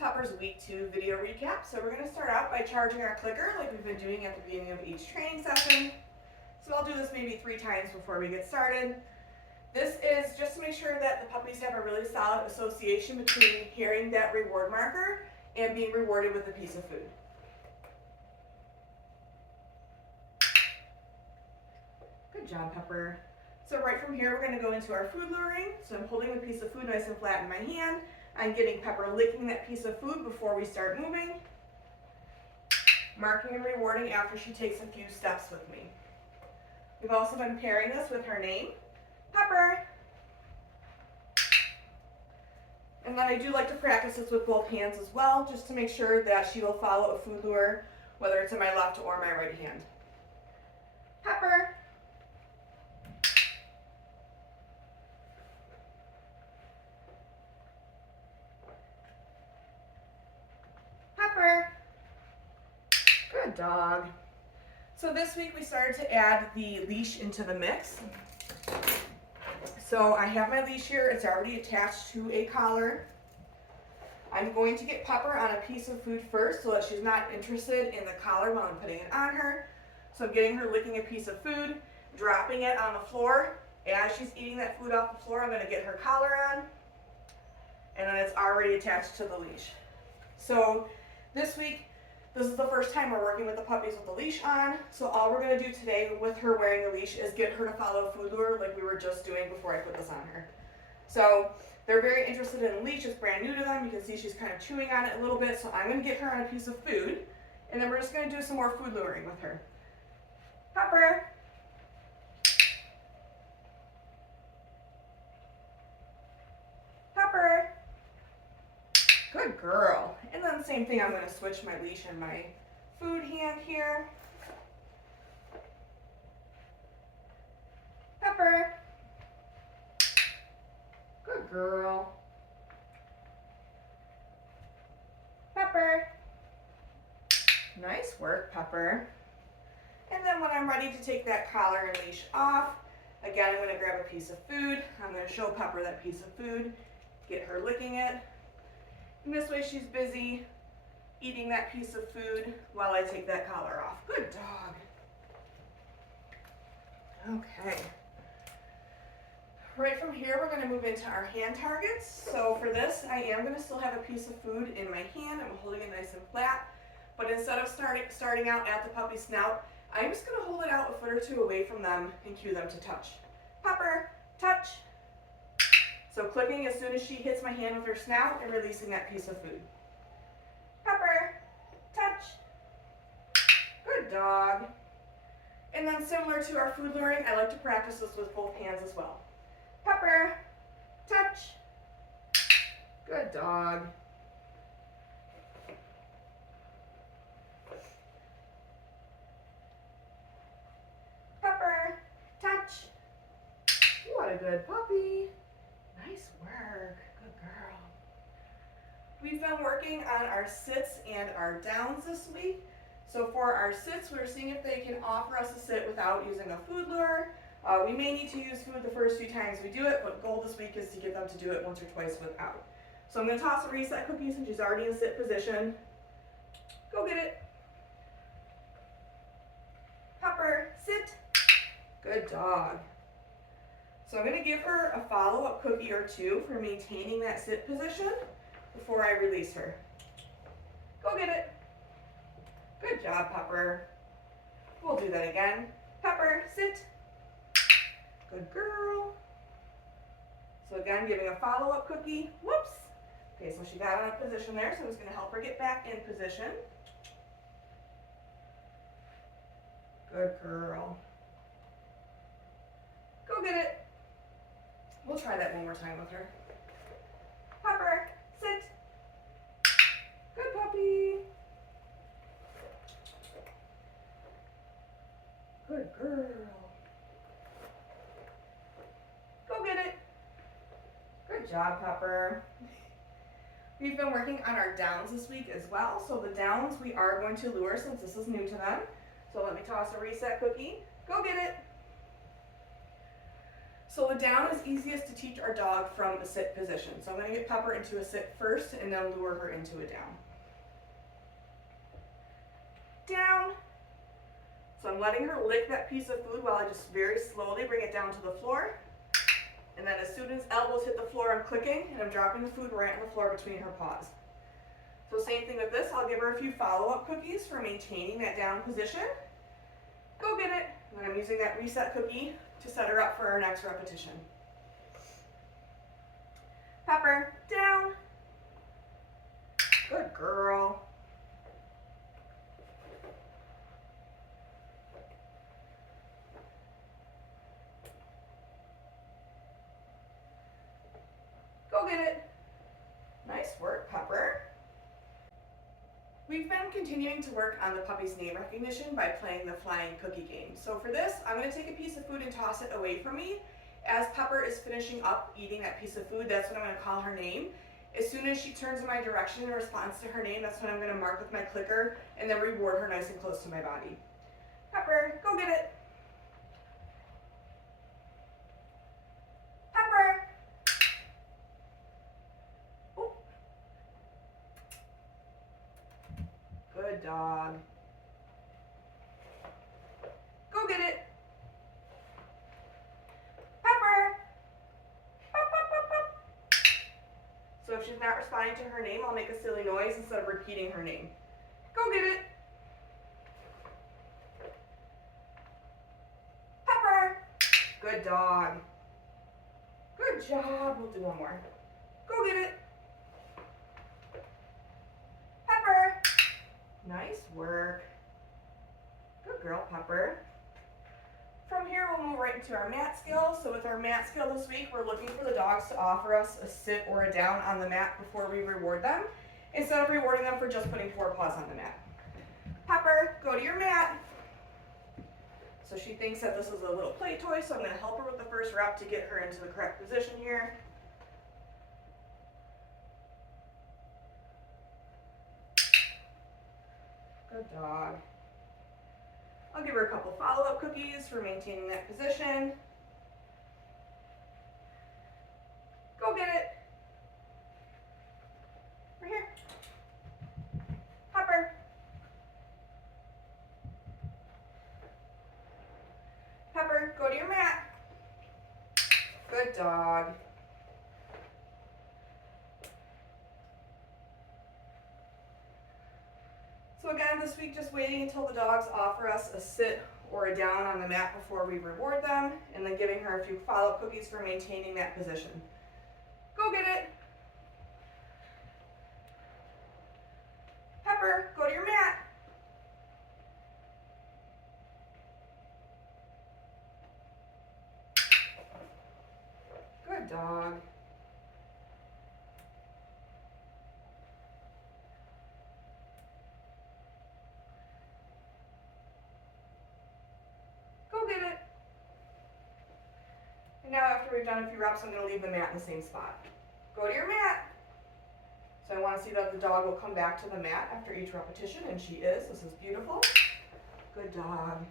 Pepper's week 2 video recap. So we're going to start out by charging our clicker like we've been doing at the beginning of each training session. So I'll do this maybe 3 times before we get started. This is just to make sure that the puppies have a really solid association between hearing that reward marker and being rewarded with a piece of food. Good job, Pepper. So right from here, we're going to go into our food luring. So I'm holding the piece of food nice and flat in my hand. I'm getting Pepper licking that piece of food before we start moving. Marking and rewarding after she takes a few steps with me. We've also been pairing this with her name, Pepper. And then I do like to practice this with both hands as well, just to make sure that she will follow a food lure, whether it's in my left or my right hand. Pepper. Pepper. Good dog. So this week we started to add the leash into the mix. So I have my leash here, it's already attached to a collar. I'm going to get Pepper on a piece of food first so that she's not interested in the collar while I'm putting it on her. So I'm getting her licking a piece of food, dropping it on the floor. As she's eating that food off the floor, I'm going to get her collar on. And then it's already attached to the leash. So this week, this is the first time we're working with the puppies with the leash on. So all we're going to do today with her wearing the leash is get her to follow a food lure like we were just doing before I put this on her. So they're very interested in the leash. It's brand new to them. You can see she's kind of chewing on it a little bit. So I'm going to get her on a piece of food. And then we're just going to do some more food luring with her. Pepper. Pepper. Good girl. And then same thing, I'm going to switch my leash and my food hand here. Pepper. Good girl. Pepper. Nice work, Pepper. And then when I'm ready to take that collar and leash off, again, I'm going to grab a piece of food. I'm going to show Pepper that piece of food, get her licking it. And this way she's busy eating that piece of food while I take that collar off. Good dog. Okay. Right from here, we're going to move into our hand targets. So for this, I am going to still have a piece of food in my hand. I'm holding it nice and flat. But instead of starting out at the puppy's snout, I'm just going to hold it out a foot or 2 away from them and cue them to touch. Pepper, touch. So clicking as soon as she hits my hand with her snout and releasing that piece of food. Pepper, touch. Good dog. And then similar to our food luring, I like to practice this with both hands as well. Pepper, touch. Good dog. Pepper, touch. What a good puppy. Nice work. Good girl. We've been working on our sits and our downs this week. So for our sits, we're seeing if they can offer us a sit without using a food lure. We may need to use food the first few times we do it, but goal this week is to get them to do it once or twice without. So I'm going to toss a reset cookie since she's already in sit position. Go get it. Pepper, sit. Good dog. So I'm going to give her a follow-up cookie or 2 for maintaining that sit position before I release her. Go get it. Good job, Pepper. We'll do that again. Pepper, sit. Good girl. So again, giving a follow-up cookie. Whoops. Okay, so she got out of position there, so I'm just going to help her get back in position. Good girl. Go get it. We'll try that one more time with her. Pepper, sit. Good puppy. Good girl. Go get it. Good job, Pepper. We've been working on our downs this week as well. So the downs we are going to lure since this is new to them. So let me toss a reset cookie. Go get it. So the down is easiest to teach our dog from a sit position. So I'm going to get Pepper into a sit first and then lure her into a down. Down. So I'm letting her lick that piece of food while I just very slowly bring it down to the floor. And then as soon as elbows hit the floor, I'm clicking and I'm dropping the food right on the floor between her paws. So same thing with this, I'll give her a few follow-up cookies for maintaining that down position. Go get it. And then I'm using that reset cookie to set her up for our next repetition. Pepper, down. Good girl. Go get it. Nice work, Pepper. We've been continuing to work on the puppy's name recognition by playing the flying cookie game. So for this, I'm going to take a piece of food and toss it away from me. As Pepper is finishing up eating that piece of food, that's when I'm going to call her name. As soon as she turns in my direction in response to her name, that's when I'm going to mark with my clicker and then reward her nice and close to my body. Pepper, go get it. Pepper. Oh. Good dog. Go get it. Pepper. Pop, pop, pop, pop. So if she's not responding to her name, I'll make a silly noise instead of repeating her name. Go get it. Pepper. Good dog. Good job. We'll do one more. Go get it. Pepper. Nice work. Good girl, Pepper. From here, we'll move right into our mat skill. So with our mat skill this week, we're looking for the dogs to offer us a sit or a down on the mat before we reward them, instead of rewarding them for just putting 4 paws on the mat. Pepper, go to your mat. So she thinks that this is a little play toy, so I'm going to help her with the first rep to get her into the correct position here. Good dog. I'll give her a couple follow-up cookies for maintaining that position. Go get it. Right here. Pepper. Pepper, go to your mat. Good dog. So again, this week, just waiting until the dogs offer us a sit or a down on the mat before we reward them, and then giving her a few follow-up cookies for maintaining that position. Go get it. Pepper, go to your mat. Good dog. Go get it. And now after we've done a few reps, I'm going to leave the mat in the same spot. Go to your mat. So I want to see that the dog will come back to the mat after each repetition, and she is. This is beautiful. Good dog.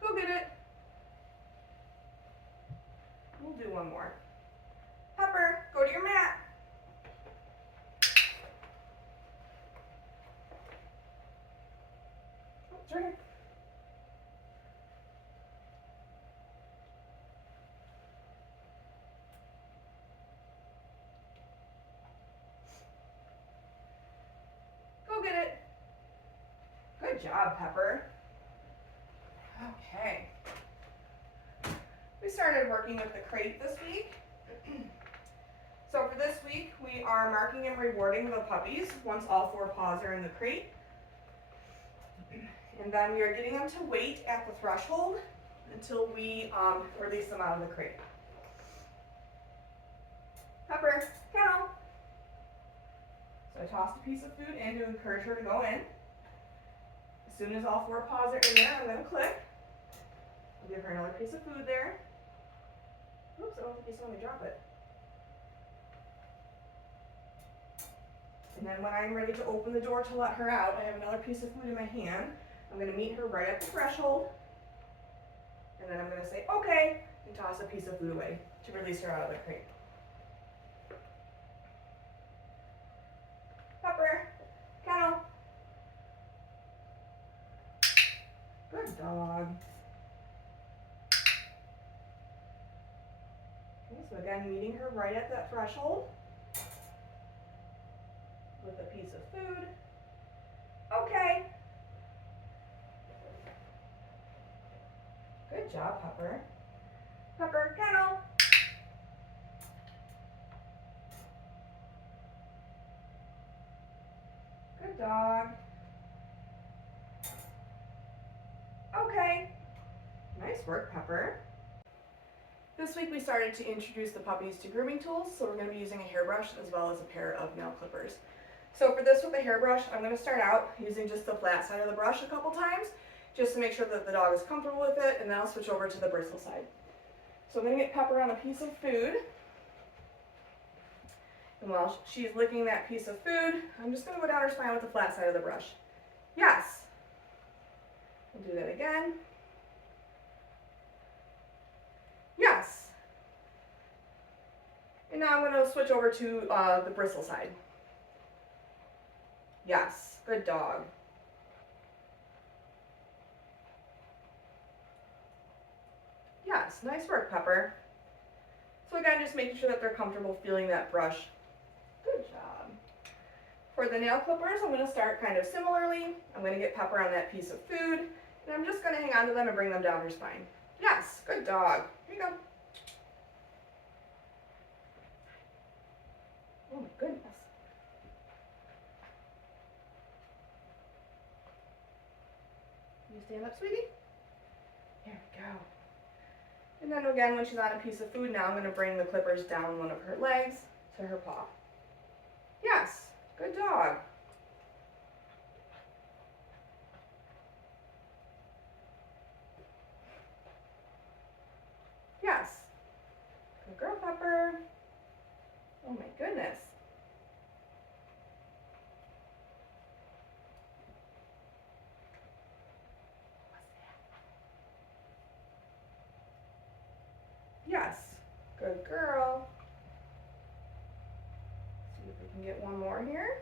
Go get it. We'll do one more. Pepper, go to your mat. Oh, it's right here. Go get it. Good job, Pepper. Okay. We started working with the crate this week. So for this week, we are marking and rewarding the puppies once all 4 paws are in the crate. And then we are getting them to wait at the threshold until we release them out of the crate. Pepper, kennel. So I tossed a piece of food in to encourage her to go in. As soon as all 4 paws are in there, I'm going to click. I'll give her another piece of food there. Oops, I don't think you saw me drop it. And then when I'm ready to open the door to let her out, I have another piece of food in my hand. I'm going to meet her right at the threshold. And then I'm going to say, okay, and toss a piece of food away to release her out of the crate. Pepper, kennel. Good dog. Okay, so again, meeting her right at that threshold with a piece of food. Okay. Good job, Pepper. Pepper, kennel. Good dog. Okay. Nice work, Pepper. This week we started to introduce the puppies to grooming tools, so we're going to be using a hairbrush as well as a pair of nail clippers. So for this with the hairbrush, I'm going to start out using just the flat side of the brush a couple times, just to make sure that the dog is comfortable with it, and then I'll switch over to the bristle side. So I'm going to get Pepper on a piece of food, and while she's licking that piece of food, I'm just going to go down her spine with the flat side of the brush. Yes. We'll do that again. Yes. And now I'm going to switch over to the bristle side. Yes. Good dog. Yes. Nice work, Pepper. So again, just making sure that they're comfortable feeling that brush. Good job. For the nail clippers, I'm going to start kind of similarly. I'm going to get Pepper on that piece of food, and I'm just going to hang on to them and bring them down her spine. Yes. Good dog. Here you go. Oh my goodness. You stand up, sweetie? There we go. And then again, when she's on a piece of food, now I'm going to bring the clippers down one of her legs to her paw. Yes, good dog. Yes. Good girl, Pepper. Oh my goodness. Yes, good girl. See if we can get one more here.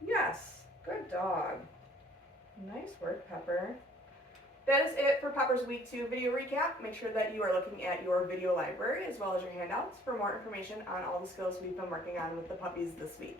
Yes, good dog. Nice work, Pepper. That is it for Pepper's Week 2 video recap. Make sure that you are looking at your video library as well as your handouts for more information on all the skills we've been working on with the puppies this week.